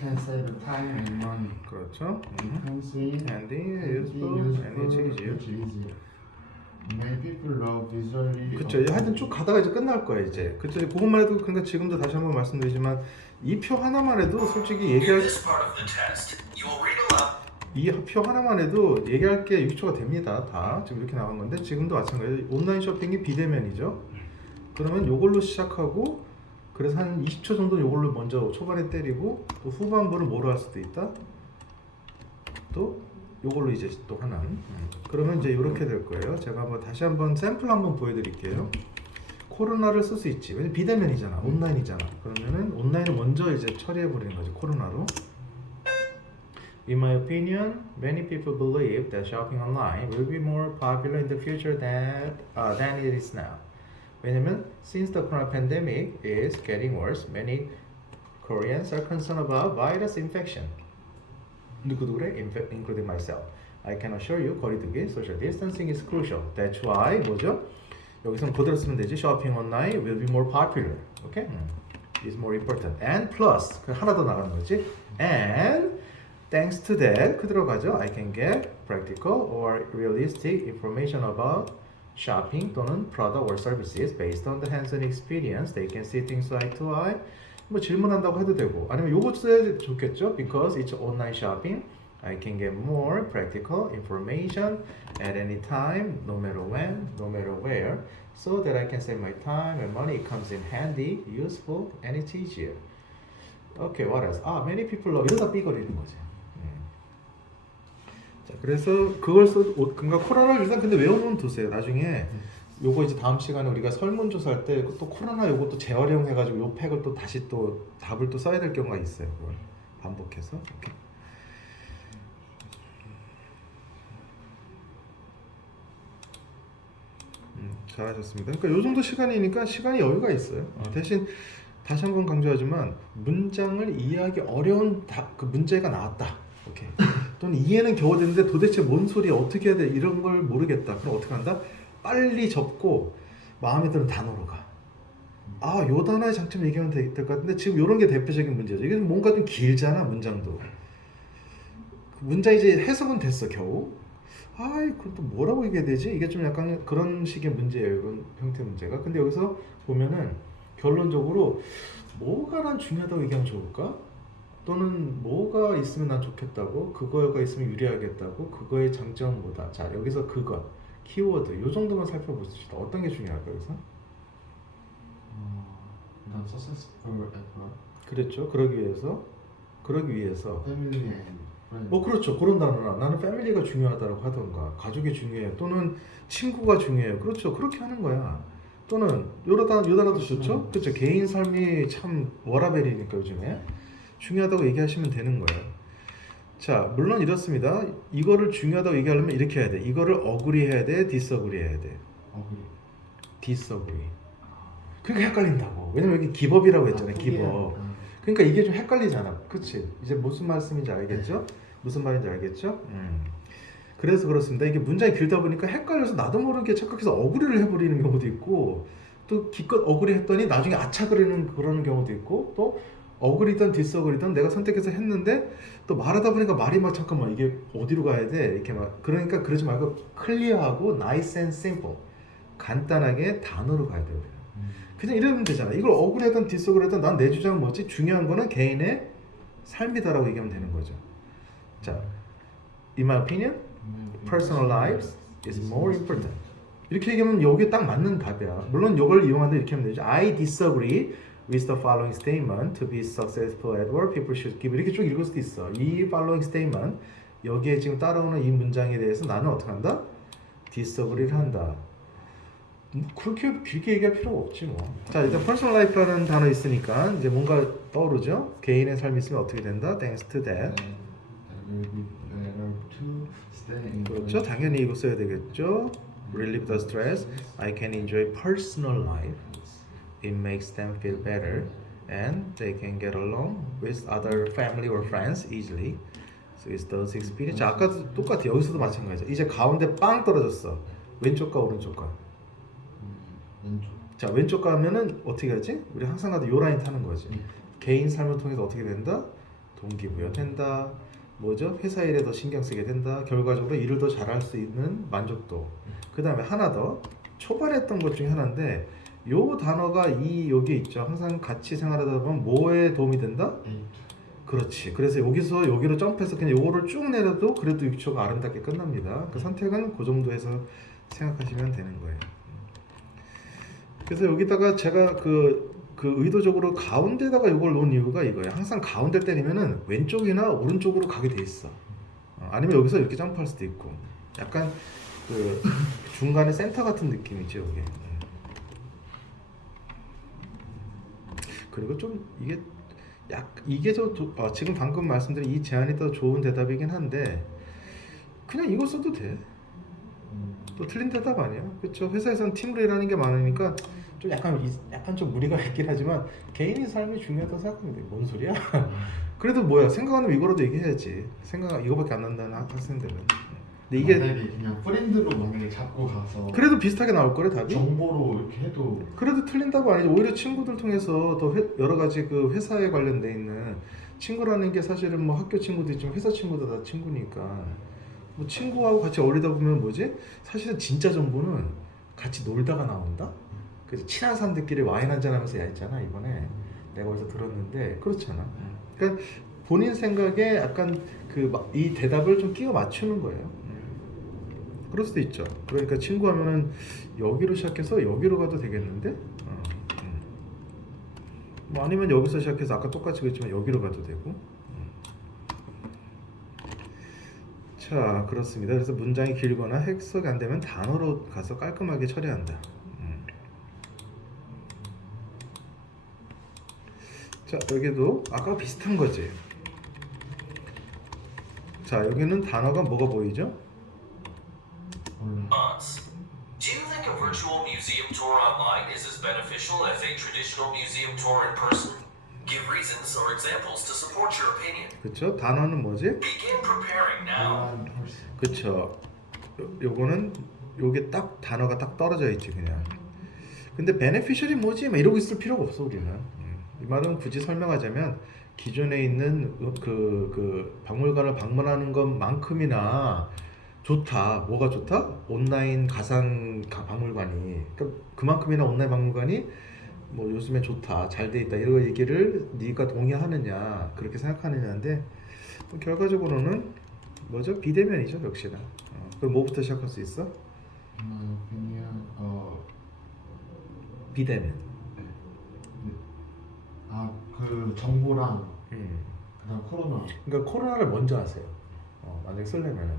can save time and money. 그렇죠. Fancy, handy, useful, useful, and it's easier. much easier. Many people love visually. 그렇죠. 하여튼 쭉 가다가 이제 끝날 거예요 이제. 그렇죠. 그것만 해도 그러니까 지금도 다시 한번 말씀드리지만 이 표 하나만 해도 솔직히 얘기할 이 표 하나만 해도 얘기할 게 6초가 됩니다. 다 지금 이렇게 나간 건데 지금도 마찬가지로 온라인 쇼핑이 비대면이죠. 그러면 요걸로 시작하고 그래서 한 20초 정도 요걸로 먼저 초반에 때리고 또 후반부를 뭐로 할 수도 있다. 또 요걸로 이제 또 하나. 그러면 이제 이렇게 될 거예요. 제가 한번 다시 한번 샘플 한번 보여드릴게요. 코로나를 쓸 수 있지. 왜냐면 비대면이잖아. 온라인이잖아. 그러면은 온라인을 먼저 이제 처리해 버리는 거지. 코로나로. In my opinion, many people believe that shopping online will be more popular in the future than it is now. 왜냐면 since the corona pandemic is getting worse, many Koreans are concerned about virus infection. 누구누구래? Including myself. I can assure you, 거리두기, social distancing is crucial. That's why 뭐죠? 여기서는 그대로 쓰면 되지. Shopping online will be more popular. Okay? Is more important. And plus, 하나 더 나가는 거지. And thanks to that, 그대로 가죠. I can get practical or realistic information about shopping 또는 product or services based on the hands-on experience. They can see things eye to eye. 뭐 질문한다고 해도 되고 아니면 요거 써야 좋겠죠. Because it's online shopping, I can get more practical information at any time, no matter when, no matter where, so that I can save my time and money. It comes in handy, useful, and it's easier. Okay, what else? Many people love. 이러다 삐거리는 거지. 자, 그래서 그걸 그러니까 코로나를 일단 근데 외워놓으면 두세요. 나중에 요거 이제 다음 시간에 우리가 설문조사할 때 또 코로나 요것도 재활용해가지고 요 팩을 또 다시 또 답을 또 써야 될 경우가 있어요. 그걸 반복해서. 이렇게. 잘하셨습니다. 그러니까 요 정도 시간이니까 시간이 여유가 있어요. 대신 다시 한번 강조하지만 문장을 이해하기 어려운 그 문제가 나왔다. 오케이. 또는 이해는 겨우 되는데 도대체 뭔 소리 어떻게 해야 돼 이런 걸 모르겠다. 그럼 어떻게 한다? 빨리 접고 마음에 드는 단어로 가. 요 단어의 장점 얘기하면 될 것 같은데 지금 이런 게 대표적인 문제죠. 이게 뭔가 좀 길잖아 문장도. 문장 이제 해석은 됐어 겨우. 그럼 또 뭐라고 얘기해야 되지? 이게 좀 약간 그런 식의 문제예요. 이런 형태 문제가. 근데 여기서 보면은 결론적으로 뭐가 난 중요하다고 얘기하면 좋을까? 또는 뭐가 있으면 난 좋겠다고? 그거가 있으면 유리하겠다고? 그거의 장점은 뭐다? 자, 여기서 그것, 키워드 요 정도만 살펴봅시다. 어떤 게 중요할까 여기서? 일단 successful at work. 그렇죠. 그러기 위해서 Family and friends. 그렇죠. 그런 단어나 나는 패밀리가 중요하다고 하던가 가족이 중요해요. 또는 친구가 중요해요. 그렇죠. 그렇게 하는 거야. 또는 요 단어도 좋죠. 그렇죠. 개인 삶이 참 워라벨이니까 요즘에 중요하다고 얘기하시면 되는 거예요. 자, 물론 이렇습니다. 이거를 중요하다고 얘기하려면 이렇게 해야 돼. 이거를 어그리 해야 돼, 디스어그리 해야 돼. 디스어그리. 그러니까 헷갈린다고. 왜냐면 여기 기법이라고 했잖아요. 기법. 그러니까 이게 좀 헷갈리잖아. 그치? 이제 무슨 말씀인지 알겠죠? 무슨 말인지 알겠죠? 그래서 그렇습니다. 이게 문장이 길다 보니까 헷갈려서 나도 모르게 착각해서 어그리를 해버리는 경우도 있고 또 기껏 어그리 했더니 나중에 아차그리는 그러는 경우도 있고 또 어그리든 디스어그리든 내가 선택해서 했는데 또 말하다 보니까 말이 막 잠깐만 이게 어디로 가야 돼? 이렇게 막 그러니까 그러지 말고 클리어하고 nice and simple 간단하게 단어로 가야 돼요. 그냥 이러면 되잖아. 이걸 어그리든 디스어그리든 난 내 주장은 뭐지? 중요한 거는 개인의 삶이다라고 얘기하면 되는 거죠. 자, in my opinion, personal lives is more important. 이렇게 얘기하면 여기에 딱 맞는 답이야. 물론 이걸 이용하는데 이렇게 하면 되죠. I disagree with the following statement. To be successful at work, people should give. 이렇게 쭉 읽을 수도 있어. 이 following statement, 여기에 지금 따라오는 이 문장에 대해서 나는 어떻게 한다? disagree를 한다. 그렇게 길게 얘기할 필요가 없지 뭐. 자, 일단 personal life라는 단어 있으니까 이제 뭔가 떠오르죠? 개인의 삶이 있으면 어떻게 된다? Thanks to that. 그렇죠. 당연히 이거 써야 되겠죠. Relieve the stress. I can enjoy personal life. It makes them feel better, and they can get along with other family or friends easily. So it's those experience. 자, 아까도 똑같아. 여기서도 마찬가지야. 이제 가운데 빵 떨어졌어. 왼쪽과 오른쪽과. 왼쪽. 자, 왼쪽 가면은 어떻게 하지? 우리 항상 가도 요 라인 타는 거지. 개인 삶을 통해서 어떻게 된다? 동기부여된다. 뭐죠? 회사 일에 더 신경 쓰게 된다. 결과적으로 일을 더 잘할 수 있는 만족도. 그 다음에 하나 더 초반에 했던 것 중에 하나인데 요 단어가 이 여기 있죠. 항상 같이 생활하다 보면 뭐에 도움이 된다? 데이트. 그렇지. 그래서 여기서 여기로 점프해서 그냥 요거를 쭉 내려도 그래도 6초가 아름답게 끝납니다. 그 선택은 그 정도에서 생각하시면 되는 거예요. 그래서 여기다가 제가 그 의도적으로 가운데다가 이걸 놓은 이유가 이거예요. 항상 가운데 때리면은 왼쪽이나 오른쪽으로 가게 돼 있어. 아니면 여기서 이렇게 점프할 수도 있고. 약간 그 중간에 센터 같은 느낌이죠, 이게. 그리고 좀 이게 지금 방금 말씀드린 이 제안이 더 좋은 대답이긴 한데 그냥 이거 써도 돼. 또 틀린 대답 아니야, 그렇죠? 회사에서는 팀으로 일하는 게 많으니까 좀 약간 좀 무리가 있긴 하지만 개인의 삶이 중요하다고 생각합니다. 뭔 소리야? 그래도 뭐야 생각하면 이거라도 얘기해야지. 생각 이거밖에 안 난다는 학생들은. 근데 이게 만약에 그냥 프렌드로 만약에 잡고 가서 그래도 비슷하게 나올 거래 답이. 정보로 이렇게 해도 그래도 틀린다고 아니죠. 오히려 친구들 통해서 더 여러 가지 그 회사에 관련돼 있는 친구라는 게 사실은 뭐 학교 친구도 있지만 회사 친구도 다 친구니까 뭐 친구하고 같이 어울리다 보면 뭐지? 사실은 진짜 정보는 같이 놀다가 나온다. 그래서 친한 사람들끼리 와인 한잔 하면서 야 있잖아 이번에 내가 어디서 들었는데 그렇잖아. 그러니까 본인 생각에 약간 이 대답을 좀 끼워 맞추는 거예요. 그럴 수도 있죠. 그러니까 친구 하면은 여기로 시작해서 여기로 가도 되겠는데? 뭐 아니면 여기서 시작해서 아까 똑같이 그랬지만 여기로 가도 되고. 자, 그렇습니다. 그래서 문장이 길거나 해석이 안 되면 단어로 가서 깔끔하게 처리한다. 자, 여기도 아까 비슷한 거지. 자, 여기는 단어가 뭐가 보이죠? Do you think a virtual museum tour online is as beneficial as a traditional museum tour in person? Give reasons or examples to support your opinion. 그쵸? 단어는 뭐지? Begin preparing now. 그쵸? 요거는 요게 딱 단어가 딱 떨어져 있지 그냥. 근데 beneficial이 뭐지? 막 이러고 있을 필요가 없어 우리는. 이 말은 굳이 설명하자면 기존에 있는 그 박물관을 방문하는 것만큼이나 좋다. 뭐가 좋다? 온라인 가상 박물관이. 그러니까 그만큼이나 온라인 박물관이 뭐 요즘에 좋다, 잘 돼 있다 이런 얘기를 네가 동의하느냐 그렇게 생각하느냐인데 결과적으로는 뭐죠? 비대면이죠 역시나. 그럼 뭐부터 시작할 수 있어? 그냥 비대면. 그 정보랑 그다음 코로나. 그러니까 코로나를 먼저 하세요. 만약에 쓰려면은.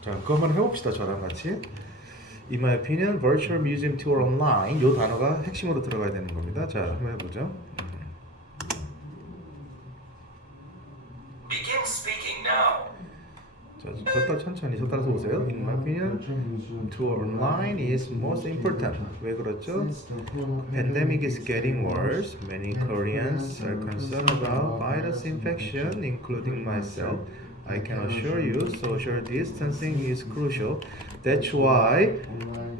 자, 그거 한번 해봅시다 저랑 같이. In my opinion, virtual museum tour online 이 단어가 핵심으로 들어가야 되는 겁니다. 자, 한번 해보죠. Begin speaking now. 자, 천천히 저 따라서 오세요. In my opinion, tour online is most important. 왜 그렇죠? Pandemic is getting worse. Many Koreans are concerned about virus infection, including myself. I can assure you, social distancing is crucial. That's why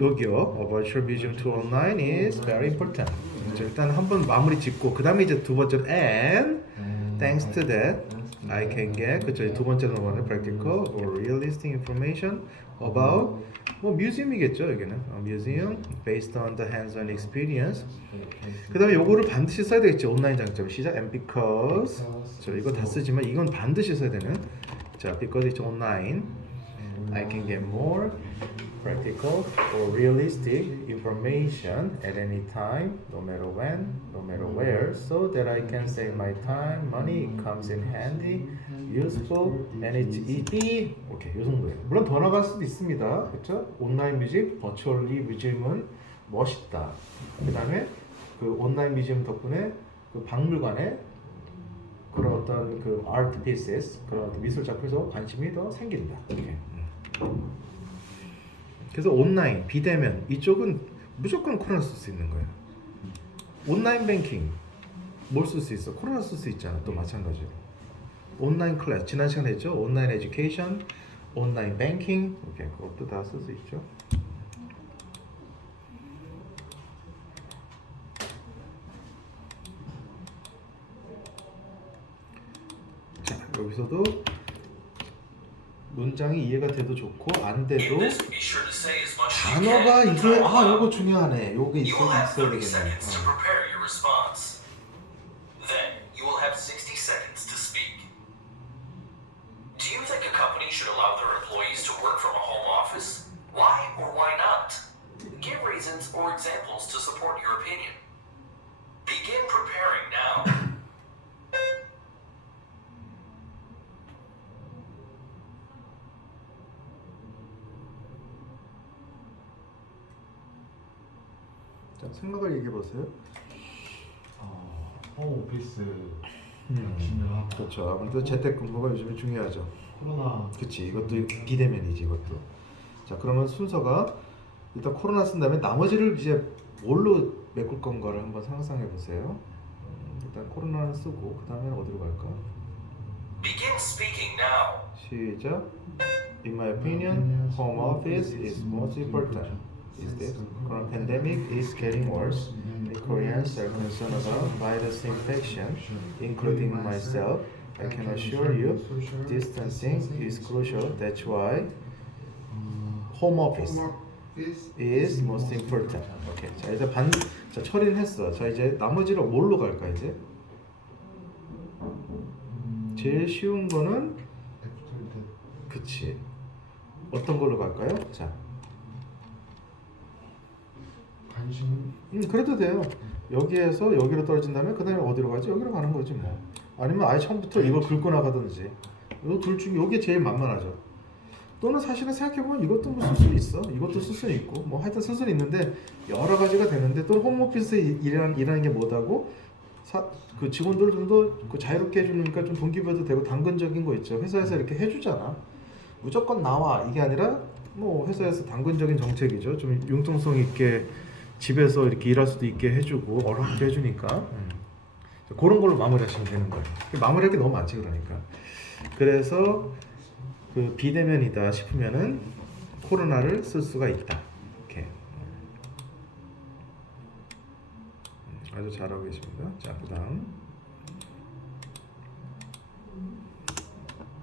여기요, a virtual museum tour online is very important. 자, 일단 한번 마무리 짓고 그 다음에 이제 두 번째로 and thanks to that I can get 그쵸 두 번째로 넘어가는 practical or realistic information about 뭐 museum이겠죠 여기는 museum based on the hands-on experience. 그 다음에 요거를 반드시 써야 되겠지. 온라인 장점 시작 and because 저 이거 다 쓰지만 이건 반드시 써야 되는. 자, because it's online I can get more practical or realistic information at any time, no matter when, no matter where, so that I can save my time, money, it comes in handy, useful, and it's easy. 오케이, 요 정도예요. 물론 더 나갈 수도 있습니다. 그렇죠? 온라인 뮤직, 버추얼리 뮤직은 멋있다. 그 다음에 그 온라인 뮤지엄 덕분에 그 박물관에 그런 어떤 그 아트 피시스, 그런 어떤 미술 작품에서 관심이 더 생긴다. 이렇게. 그래서 온라인, 비대면 이쪽은 무조건 코로나 쓸 수 있는 거예요. 온라인 뱅킹 뭘 쓸 수 있어? 코로나 쓸 수 있잖아. 또 마찬가지로. 온라인 클래스 지난 시간에 했죠. 온라인 에듀케이션, 온라인 뱅킹 이렇게 그것도 다 쓸 수 있죠. 자, 여기서도 문장이 이해가 돼도 좋고 안 돼도 In this, be sure to say as much as you 단어가 can. 이게 요거 중요하네. 요게 You will have 있어야 30 되겠네. seconds to prepare your response. Then, you will have 60 seconds to speak. Do you think a company should allow their employees to work from a home office? Why or why not? Give reasons or examples to support your opinion. Begin preparing now. 자, 생각을 얘기해 보세요. 홈오피스 중요하다. 그렇죠. 아무래도 재택근무가 요즘에 중요하죠. 코로나 그렇지. 이것도 비대면이지 이것도. 자, 그러면 순서가 일단 코로나 쓴 다음에 나머지를 이제 뭘로 메꿀 건가를 한번 상상해 보세요. 일단 코로나는 쓰고 그 다음에 어디로 갈까? Begin speaking now. 시작. In my opinion, home office is most important. Is this? Current pandemic is getting worse. The Koreans are concerned about virus infection, including myself. I can assure you, distancing is crucial. That's why home office is most important. 오케이. 자, 이제 자, 처리는 했어. 자, 이제 나머지로 뭘로 갈까 이제? 제일 쉬운 거는 그치. 어떤 걸로 갈까요? 자. 관심 그래도 돼요. 여기에서 여기로 떨어진 다음에 그 다음에 어디로 가지? 여기로 가는 거지 뭐. 아니면 아예 처음부터 이걸 긁고 나가든지. 이 둘 중에 이게 제일 만만하죠. 또는 사실은 생각해보면 이것도 뭐 쓸 수 있어. 이것도 쓸 수 있고 뭐 하여튼 쓸 수는 있는데 여러 가지가 되는데 또 홈오피스에 일하는 게 뭐다고? 그 직원들도 그 자유롭게 해주니까 좀 동기부여도 되고 당근적인 거 있죠. 회사에서 이렇게 해주잖아. 무조건 나와 이게 아니라 뭐 회사에서 당근적인 정책이죠. 좀 융통성 있게 집에서 이렇게 일할 수도 있게 해주고 어렵게 해주니까 그런 걸로 마무리하시면 되는 거예요. 마무리할 게 너무 많지 그러니까. 그래서 그 비대면이다 싶으면은 코로나를 쓸 수가 있다. 이렇게. 아주 잘하고 계십니다. 자, 그다음.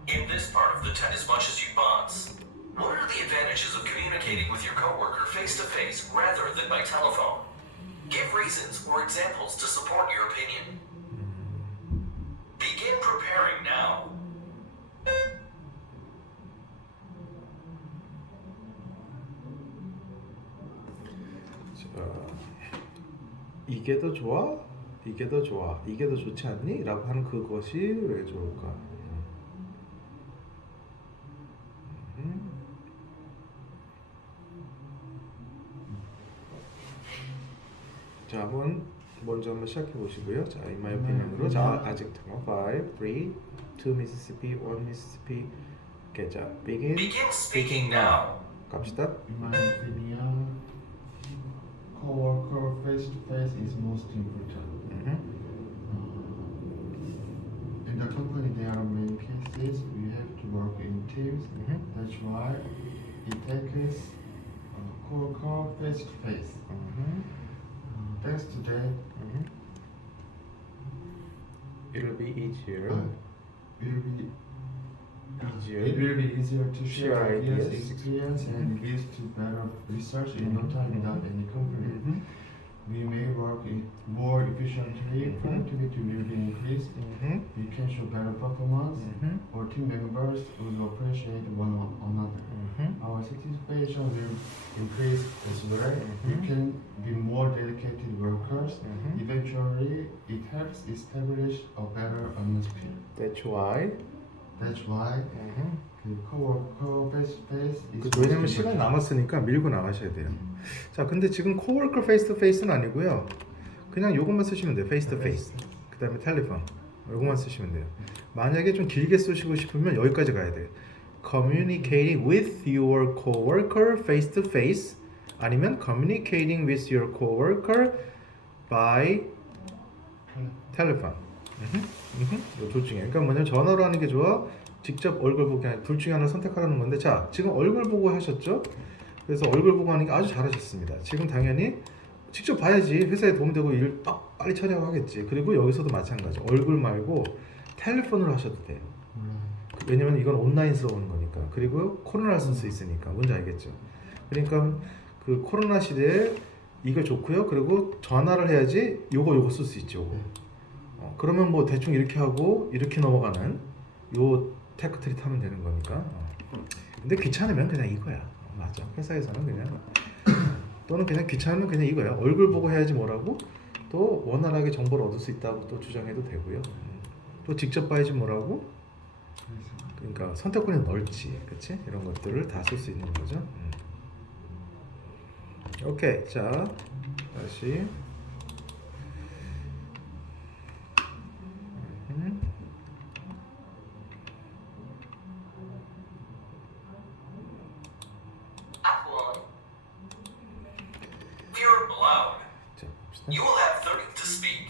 In this part of the test, as much as you bots, what are the advantages of communicating with your coworker face to face rather than by telephone? Give reasons or examples to support your opinion. Begin preparing now. 이게 더 좋아? 이게 더 좋아? 이게 더 좋지 않니? 라고 하는 그것이 왜 좋을까? 자, 먼저 한번 시작해 보시고요. 자, in my opinion으로 자, 아직 5, 3, 2 Mississippi, 1 Mississippi. 오케이, 자, Begin speaking now. 갑시다. In my opinion, coworker face-to-face is most important. In the company, there are many cases we have to work in teams. That's why it takes coworker face-to-face. Thanks to that, It'll be easier. it will be easier to share Share ideas, ideas. experience, and lead to better research in no time without any conflict. We may work more efficiently, productivity will be increased, we can show better performance, our team members will appreciate one another. Our satisfaction will increase as well. We can be more dedicated workers. Eventually, it helps establish a better atmosphere. That's why. That's why 그 coworker face-to-face is 왜냐면 most 시간 important. 남았으니까 밀고 나가셔야 돼요. 자, 근데 지금 coworker face to face는 아니고요. 그냥 요것만 쓰시면 돼요. face to face. 그다음에 텔레폰. 요것만 쓰시면 돼요. 만약에 좀 길게 쓰시고 싶으면 여기까지 가야 돼요. Communicating with your coworker face to face 아니면 communicating with your coworker by telephone. 둘 중에. 그러니까 뭐냐면 전화로 하는 게 좋아? 직접 얼굴 보기 아니라 둘 중에 하나를 선택하라는 건데 자, 지금 얼굴 보고 하셨죠? 그래서 얼굴 보고 하는 게 아주 잘하셨습니다. 지금 당연히 직접 봐야지 회사에 도움되고 일 빨리 처리하고 하겠지. 그리고 여기서도 마찬가지. 얼굴 말고 텔레폰으로 하셔도 돼요. 왜냐면 이건 온라인스러운 거니까. 그리고 코로나를 쓸 수 있으니까. 뭔지 알겠죠? 그러니까 그 코로나 시대에 이거 좋고요. 그리고 전화를 해야지 요거 쓸 수 있죠. 그러면 뭐 대충 이렇게 하고 이렇게 넘어가는 요 테크트리 타면 되는 거니까. 근데 귀찮으면 그냥 이거야. 맞아. 회사에서는 그냥 또는 그냥 귀찮으면 그냥 이거야. 얼굴 보고 해야지 뭐라고 또 원활하게 정보를 얻을 수 있다고 또 주장해도 되고요. 또 직접 봐야지 뭐라고. 그러니까 선택권이 넓지, 그렇지? 이런 것들을 다 쓸 수 있는 거죠. 오케이, 자 다시. Act 1. If you're allowed, 자 봅시다. you will have 30 to speak.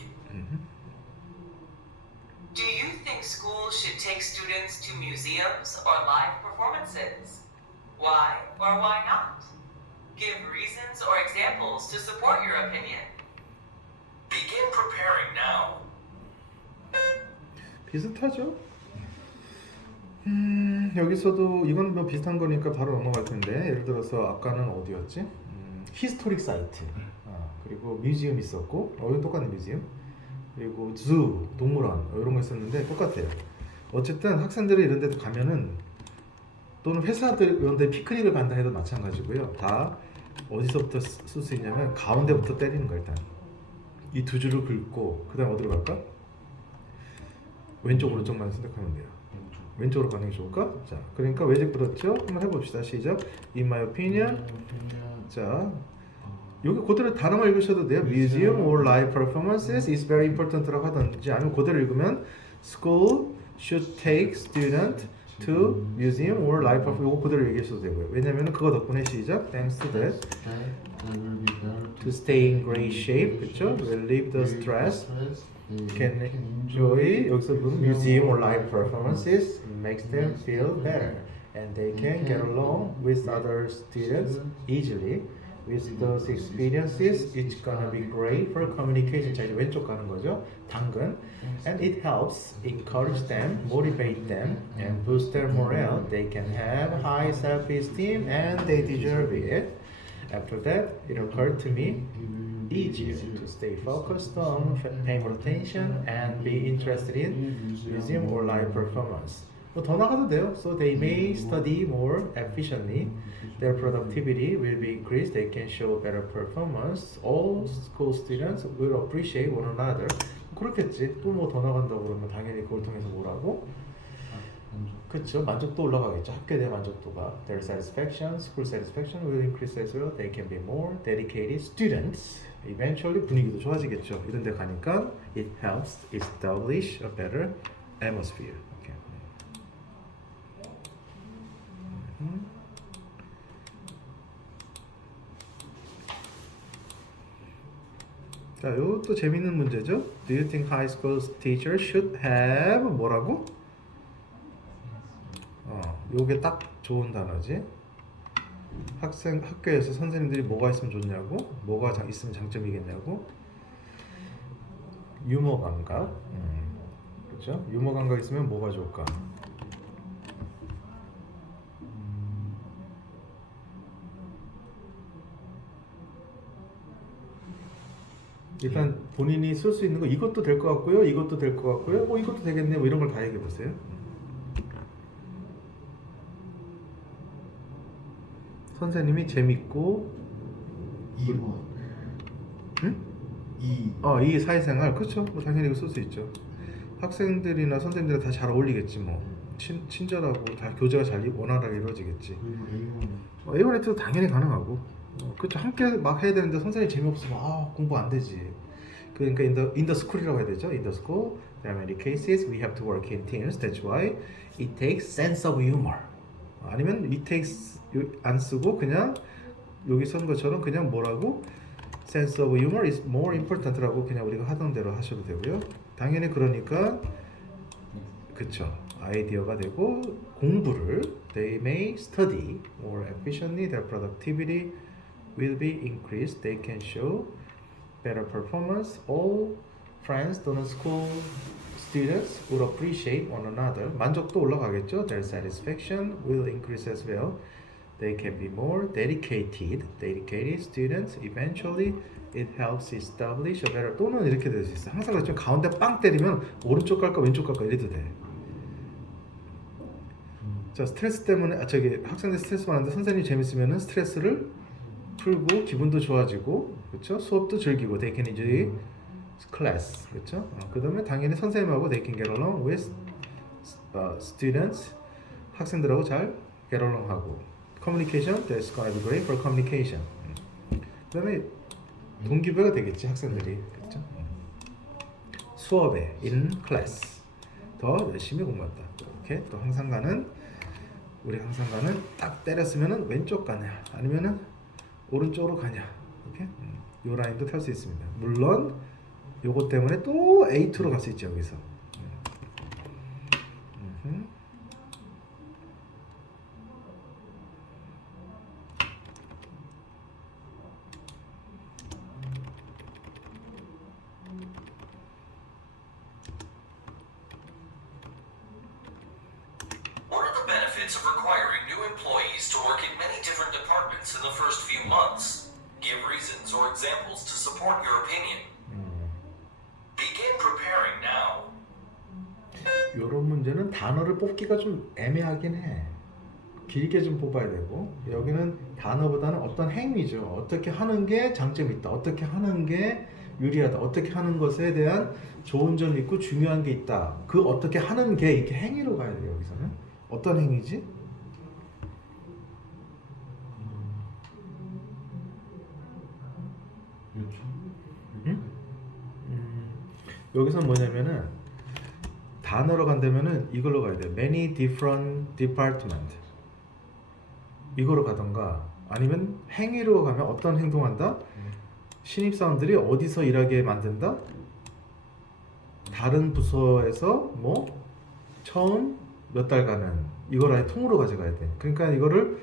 Do you think schools should take students to museums or live performances? Why or why not? Give reasons or examples to support your opinion. Begin preparing now. 비슷하죠? 여기서도 이건 뭐 비슷한 거니까 바로 넘어갈 텐데 예를 들어서 아까는 어디였지? 히스토릭 사이트. 그리고 뮤지엄 있었고 이건 똑같은 뮤지엄. 그리고 주, 동물원 이런 거 있었는데 똑같아요. 어쨌든 학생들이 이런 데 가면은 또는 회사들 이런 데 피크닉을 간다 해도 마찬가지고요. 다 어디서부터 쓸 수 있냐면 가운데부터 때리는 거 일단. 이 두 줄을 긁고 그 다음 어디로 갈까? 왼쪽 오른쪽만 선택하면 돼요. 왼쪽으로 가는 게 좋을까? 자, 그러니까 왜 그렇죠? 한번 해봅시다. 시작. In my opinion. 자, 여기 그대로 단어만 읽으셔도 돼요. Museum or live performances is very important라고 하든지 아니면 그대로 읽으면 School should take student to museum or live performance. 이거 그대로 얘기하셔도 되고요. 왜냐면 그거 덕분에 시작. Thanks to that. To stay in great shape, 그렇죠? Relieve the stress. Can enjoy 여기서 보면 museum or live performances makes them feel better, and they can get along with other students easily. With those experiences, it's gonna be great for communication. 자 이제 왼쪽 가는 거죠. 당근. And it helps encourage them, motivate them, and boost their morale. They can have high self-esteem, and they deserve it. After that, it occurred to me easier to stay focused on paying more attention and be interested in museum or live performance. 더 나가도 돼요. So they may study more efficiently. Their productivity will be increased. They can show better performance. All school students will appreciate one another. 그렇겠지. 또 뭐 더 나간다고 그러면 당연히 그걸 통해서 뭐라고? 그렇죠. 만족도 올라가겠죠. 학교에 대한 만족도가. Their satisfaction, school satisfaction will increase as well. They can be more dedicated students. Eventually 분위기도 좋아지겠죠. 이런 데 가니까 it helps establish a better atmosphere. Okay. 자, 이것도 재밌는 문제죠. Do you think high school teachers should have 뭐라고? 요게 딱 좋은 단어지. 학교에서 선생님들이 뭐가 있으면 좋냐고, 뭐가 있으면 장점이겠냐고. 유머 감각, 그렇죠? 유머 감각 있으면 뭐가 좋을까? 일단 본인이 쓸 수 있는 거 이것도 될 것 같고요, 이것도 될 것 같고요, 이것도 되겠네, 뭐 이런 걸 다 얘기해 보세요. 선생님이 재밌고 2번. 응? 2 사회생활 그렇죠. 뭐 당연히 이거 쓸 수 있죠. 학생들이나 선생님들이 다 잘 어울리겠지 뭐. 친절하고 다 교제가 잘 원활하게 이루어지겠지. 그리고 A1에도 당연히 가능하고. 그렇죠. 함께 막 해야 되는데 선생님이 재미없으면 공부 안 되지. 그러니까 in the school이라고 해야 되죠. In the school, there are many cases we have to work in teams. That's why it takes sense of humor. 아니면 it takes 안 쓰고 그냥 여기 쓴 것처럼 그냥 뭐라고 sense of humor is more important라고 그냥 우리가 하던 대로 하셔도 되고요. 당연히 그러니까 그쵸. 아이디어가 되고 공부를 they may study more efficiently. Their productivity will be increased. They can show better performance. All friends 또는 school students would appreciate one another. 만족도 올라가겠죠. Their satisfaction will increase as well. They can be more dedicated students. Eventually, it helps establish a better. 또는 이렇게 될 수 있어. 항상 그렇죠. 가운데 빵 때리면 오른쪽 갈까 왼쪽 갈까 이래도 돼. 자, 스트레스 때문에 학생들 스트레스 많은데 선생님이 재밌으면은 스트레스를 풀고 기분도 좋아지고, 그렇죠? 수업도 즐기고, they can enjoy class, 그렇죠? 그다음에 당연히 선생님하고 they can get along with students, 학생들하고 잘 get along 하고, communication, that's gonna be great for communication. 그다음에 동기부여가 되겠지 학생들이, 그렇죠? 수업에 in class 더 열심히 공부한다. 이렇게 또 우리 항상가는 딱 때렸으면은 왼쪽 가냐 아니면은 오른쪽으로 가냐 이렇게 요 라인도 탈 수 있습니다. 물론 요거 때문에 또 A2로 갈 수 있죠 여기서. What are the benefits of requiring new employees to work in many different departments in the first few months? Give reasons or examples to support your opinion. Begin preparing now. 요런 문제는 단어를 뽑기가 좀 애매하긴 해. 길게 좀 뽑아야 되고, 여기는 단어보다는 어떤 행위죠. 어떻게 하는 게 장점이 있다. 어떻게 하는 게 유리하다. 어떻게 하는 것에 대한 좋은 점이 있고 중요한 게 있다. 그 어떻게 하는 게 이렇게 행위로 가야 돼요. 여기서는 어떤 행위지? 여기서 뭐냐면은 단어로 간다면은 이걸로 가야 돼. Many different department. 이거로 가던가 아니면 행위로 가면 어떤 행동한다? 신입사원들이 어디서 일하게 만든다? 다른 부서에서 뭐 처음 몇 달간은 이걸 아예 통으로 가져가야 돼. 그러니까 이거를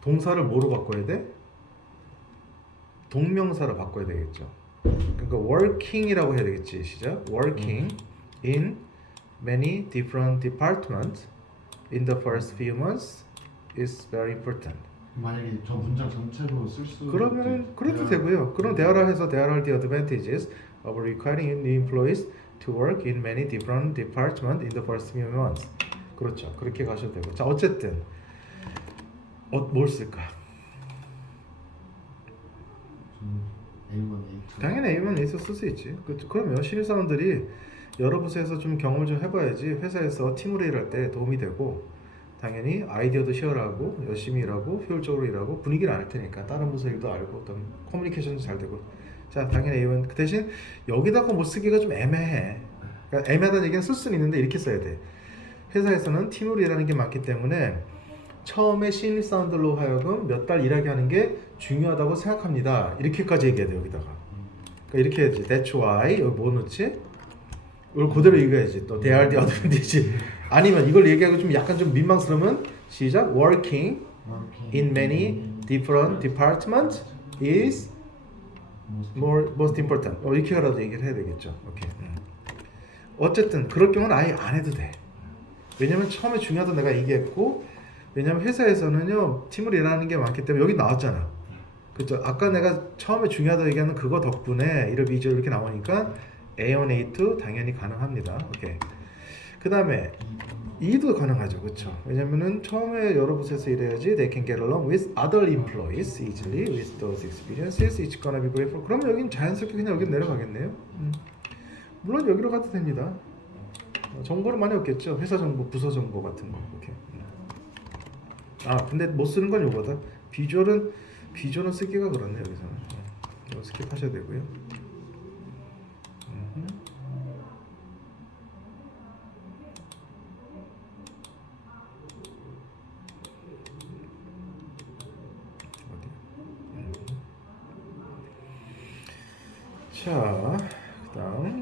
동사를 뭐로 바꿔야 돼? 동명사로 바꿔야 되겠죠. 그러니까 working이라고 해야 되겠지. 시작. Working in many different departments in the first few months is very important. 만약에 저 문장 전체로 쓸 수 그러면은 그래도 되고요. 그럼 there are the advantages of requiring new employees to work in many different departments in the first few months. 그렇죠. 그렇게 가셔도 되고. 자, 어쨌든 뭘 쓸까? A1, A2. 당연히 A만 A에서 쓸 수 있지. 그러면 신입사원들이 여러 부서에서 좀 경험을 좀 해봐야지 회사에서 팀으로 일할 때 도움이 되고, 당연히 아이디어도 쉐어하고 열심히 일하고 효율적으로 일하고 분위기를 알 테니까 다른 부서 일도 알고 어떤 커뮤니케이션도 잘 되고. 자, 당연히 A1. 그 대신 여기다가 못 쓰기가 좀 애매해. 그러니까 애매하다는 얘기는 쓸 수는 있는데 이렇게 써야 돼. 회사에서는 팀으로 일하는 게 많기 때문에 처음에 신입사원들로 하여금 몇 달 일하게 하는 게 중요하다고 생각합니다. 이렇게까지 얘기해야 돼 여기다가. 그러니까 이렇게 해야지. That's why. 여기 뭐 넣지? 이걸 그대로 얘기해야지. 또 they are the advantage. 아니면 이걸 얘기하고 좀 약간 좀 민망스러우면 시작. Working in many different departments is most important. 이렇게라도 얘기를 해야 되겠죠. 오케이. 어쨌든 그럴 경우는 아예 안 해도 돼. 왜냐면 처음에 중요하다고 내가 얘기했고, 왜냐면 회사에서는요 팀으로 일하는 게 많기 때문에 여기 나왔잖아. 그렇죠? 아까 내가 처음에 중요하다고 얘기하는 그거 덕분에 1업 2절 이렇게 나오니까 A1, A2 당연히 가능합니다. 오케이. 그 다음에 2도 가능하죠. 그렇죠? 왜냐면은 처음에 여러 부서에서 일해야지 they can get along with other employees easily with those experiences. It's gonna be great for. 그러면 여긴 자연스럽게 그냥 여기 내려가겠네요. 물론 여기로 가도 됩니다. 정보를 많이 얻겠죠. 회사 정보, 부서 정보 같은 거. 오케이. 근데 못 쓰는 건 요거다. 비주얼은 쓰기가 그렇네요. 여기서는. 이거 스킵하셔야 되고요. 자, 그다음.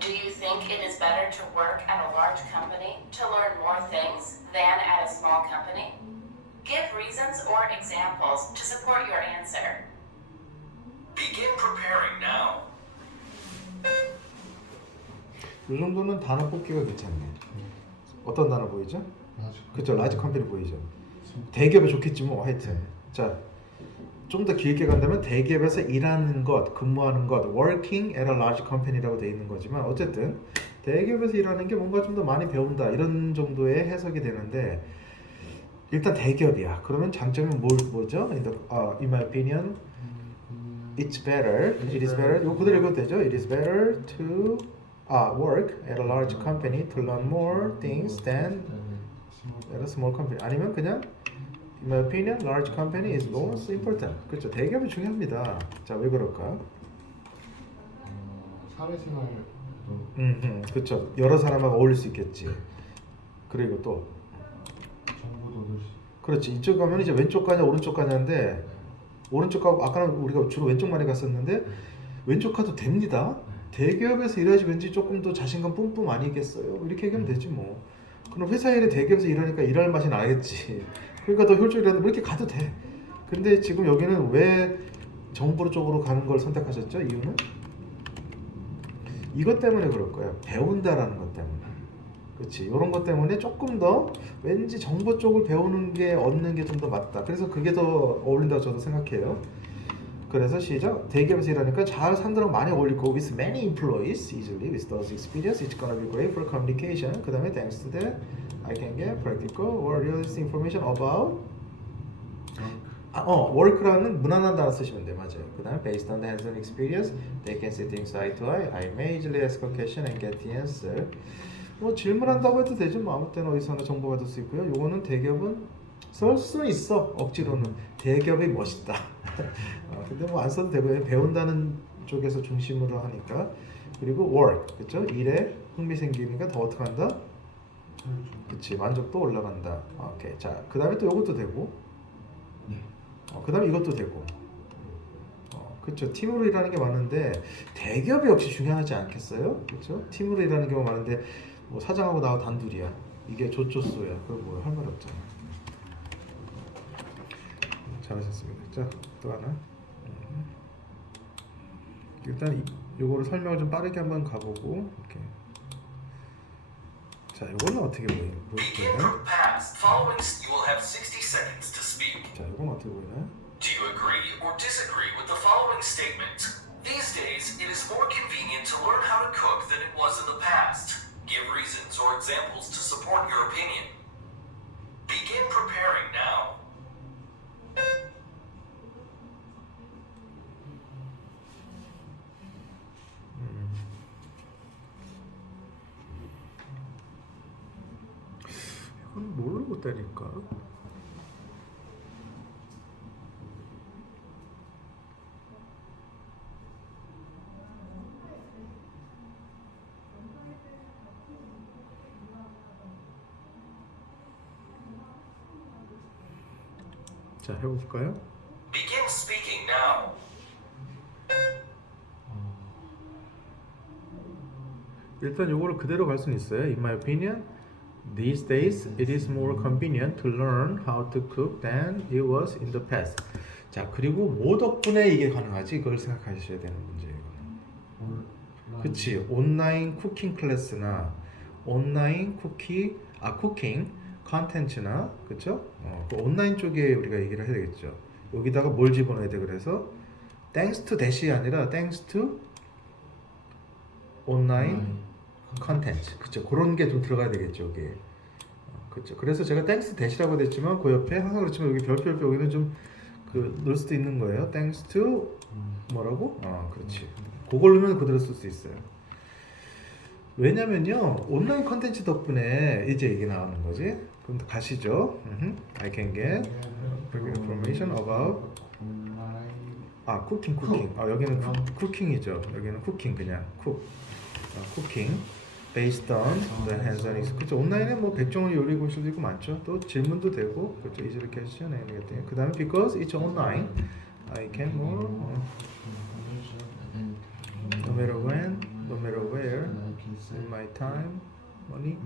Do you think it is better to work at a large company to learn more things than at a small company? Give reasons or examples to support your answer. Begin preparing now. 이 정도는 단어 뽑기가 괜찮네. 어떤 단어 보이죠? 그쵸, 라지 컴퍼니 보이죠. 대기업이 좋겠지 뭐 하여튼. 자, 좀 더 길게 간다면 대기업에서 일하는 것, 근무하는 것, working at a large company라고 돼 있는 거지만 어쨌든 대기업에서 일하는 게 뭔가 좀 더 많이 배운다 이런 정도의 해석이 되는데 일단 대기업이야. 그러면 장점은 뭐죠? In my opinion, it's better. It is better. 이거 그대로 읽어도 되죠? It is better to work at a large company to learn more things than at a small company. 아니면 그냥 In my opinion, large company is most important. 그렇죠. 대기업이 중요합니다. 자, 왜 그럴까? 사회생활도 그렇죠. 여러 사람하고 어울릴 수 있겠지. 그리고 또 정보도 얻을 수 그렇지. 이쪽 가면 이제 왼쪽 가냐 오른쪽 가냐인데 오른쪽 가고 아까는 우리가 주로 왼쪽 많이 갔었는데 왼쪽 가도 됩니다. 대기업에서 일하지 왠지 조금 더 자신감 뿜뿜 아니겠어요? 이렇게 얘기하면 되지 뭐. 그럼 회사 일에 대기업에서 일하니까 일할 맛이 나겠지. 그러니까 더 효율적이라는데 뭐 이렇게 가도 돼. 근데 지금 여기는 왜 정보 쪽으로 가는 걸 선택하셨죠? 이유는? 이것 때문에 그럴 거예요. 배운다라는 것 때문에. 그렇지. 이런 것 때문에 조금 더 왠지 정보 쪽을 배우는 게 얻는 게 좀 더 맞다. 그래서 그게 더 어울린다고 저도 생각해요. 그래서 시작. 대기업에서 일하니까 잘 사람들하고 많이 어울릴 거고 with many employees easily with those experience it's gonna be great for communication. 그 다음에 thanks to that I can get practical or realistic information about work라는 무난한 단어 쓰시면 돼요. 맞아요. 그 다음에 based on the hands-on experience they can see things eye to eye. I may easily ask a question and get the answer. 뭐 질문한다고 해도 되죠. 뭐 아무 때나 어디서나 정보 받을 수 있고요. 요거는 대기업은 쓸 수 있어. 억지로는. 대기업이 멋있다. 근데 뭐 안 써도 되고 배운다는 쪽에서 중심으로 하니까. 그리고 work. 그렇죠? 일에 흥미 생기니까 더 어떻게 한다? 그치. 만족도 올라간다. 오케이. 자, 그 다음에 또 요것도 되고 그 다음에 이것도 되고 그렇죠. 팀으로 일하는 게 많은데 대기업이 역시 중요하지 않겠어요? 그렇죠? 팀으로 일하는 경우가 많은데 뭐 사장하고 나하고 단둘이야. 이게 조조소야. 그거 뭐 할 말 없잖아. 잘하셨습니다. 자, 또 하나. 일단 요거를 설명을 좀 빠르게 한번 가보고 이렇게. 자, 요거는 어떻게 Begin 보이나요? from the past. Following, you will have 60 seconds to speak. 자, 요건 어떻게 보이나요? Do you agree or disagree with the following statement? These days, it is more convenient to learn how to cook than it was in the past. Give reasons or examples to support your opinion. Begin preparing now. 이건 모르고 때릴까? 자, 해볼까요? Begin speaking now. 일단 요거를 그대로 갈 수는 있어요. In my opinion, these days it is more convenient to learn how to cook than it was in the past. 자, 그리고 뭐 덕분에 이게 가능하지? 그걸 생각하셔야 되는 문제예요. 그치. 온라인 쿠킹 클래스나 온라인 쿠킹 컨텐츠나 그쵸? 그 온라인 쪽에 우리가 얘기를 해야 되겠죠. 여기다가 뭘 집어넣어야 돼? 그래서 thanks to 대시 아니라 thanks to 온라인 컨텐츠. 그쵸. 그런 게 좀 들어가야 되겠죠. 여기. 그쵸. 그래서 제가 thanks to 대시라고 했지만 그 옆에 항상 그렇지만 여기 별표 여기는 좀 넣을 수도 있는 거예요. thanks to 뭐라고? 그렇지. 그걸 넣으면 그대로 쓸 수 있어요. 왜냐면요 온라인 컨텐츠 덕분에 이제 이게 나오는 거지. 그럼 가시죠. I can get information about 쿠킹. 여기는 쿠킹이죠. 여기는 쿠킹 그냥 쿠킹 based on the hands-on experience. 그렇죠. 온라인에 뭐 백종원 요리 교실도 있고 많죠. 또 질문도 되고 그렇죠. easily question anything. 그다음에 because it's online, I can more no matter when, no matter where, in my time, money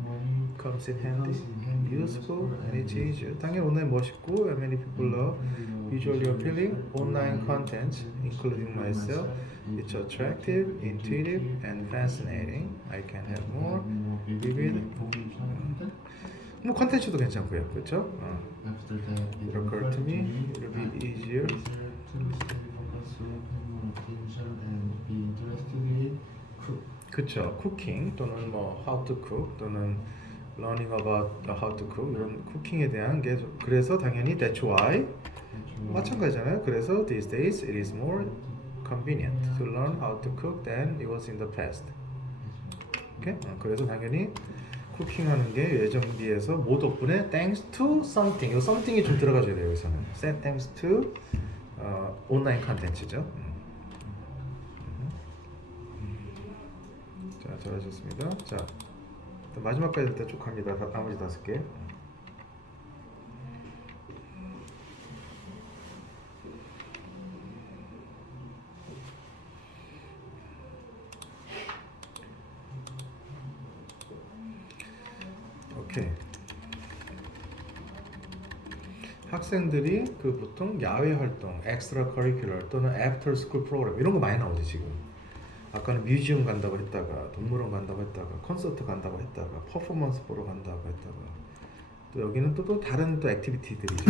comes in handy. useful and it's easier. 당연히 온라인 멋있고 many people love visually appealing online content including myself. It's attractive, intuitive, and fascinating. I can have more vivid. 뭐 컨텐츠도 괜찮고요, 그렇죠? After that, it occurred to me it'll be easier. to stay focused, pay more attention, and be interested in cook. 그쵸, 쿠킹 또는 뭐 how to cook 또는 learning about how to cook 이런 쿠킹에 대한 게 그래서 당연히 that's why 마찬가지잖아요. 그래서 these days it is more convenient to learn how to cook than it was in the past. 오케이? 그래서 당연히 쿠킹하는 게 예전 비해서 뭐 덕분에 thanks to something 이 something이 좀 들어가줘야 돼요 여기서는 thanks to 온라인 컨텐츠죠. 자 잘하셨습니다. 자 마지막까지 일단 쭉 갑니다. 나머지 5개. 오케이. 학생들이 그 보통 야외 활동, extra curricular 또는 after school program 이런 거 많이 나오지 지금. 아까는 뮤지엄 간다고 했다가 동물원 간다고 했다가 콘서트 간다고 했다가 퍼포먼스 보러 간다고 했다가 또 여기는 또 다른 또 액티비티들이죠.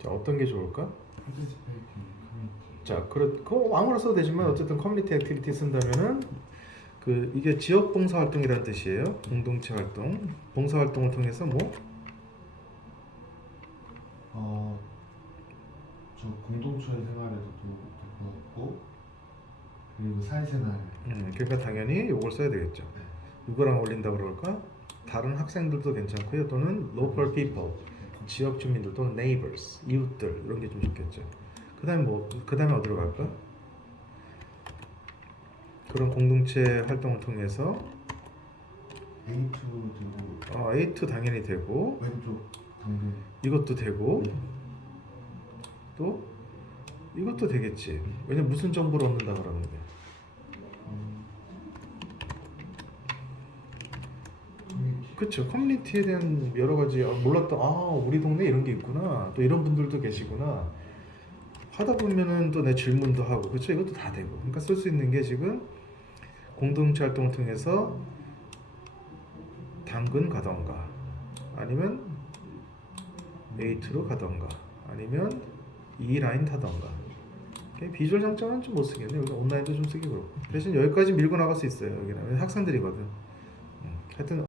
자 어떤 게 좋을까? Participate in community. 자, 그거 아무나 써도 되지만 어쨌든 커뮤니티 액티비티 쓴다면은 그 이게 지역 봉사 활동이라는 뜻이에요. 공동체 활동, 봉사 활동을 통해서 뭐 저 공동체 생활에도 도움이 될 것 같고, 그리고 사회생활. 그러니까 당연히 이걸 써야 되겠죠. 누구랑 어울린다 그럴까? 다른 학생들도 괜찮고요. 또는 local people, 지역 주민들 또는 neighbors, 이웃들 이런 게 좀 좋겠죠. 그다음에 뭐 그다음에 어디로 갈까? 그런 공동체 활동을 통해서 A2 되고, A2 당연히 되고 왼쪽 당근. 이것도 되고 또 이것도 되겠지. 왜냐면 무슨 정보를 얻는다 그러는데. 그렇죠. 커뮤니티에 대한 여러 가지 몰랐던 우리 동네 이런 게 있구나. 또 이런 분들도 계시구나. 하다 보면은 또 내 질문도 하고 그렇죠. 이것도 다 되고. 그러니까 쓸 수 있는 게 지금 공동체 활동을 통해서 당근 가던가 아니면 A2로 가던가 아니면 E 라인 타던가. 비주얼 장점은 좀 못 쓰겠네. 여기 온라인도 좀 쓰기 그렇고. 대신 여기까지 밀고 나갈 수 있어요. 여기는 학생들이거든. 하여튼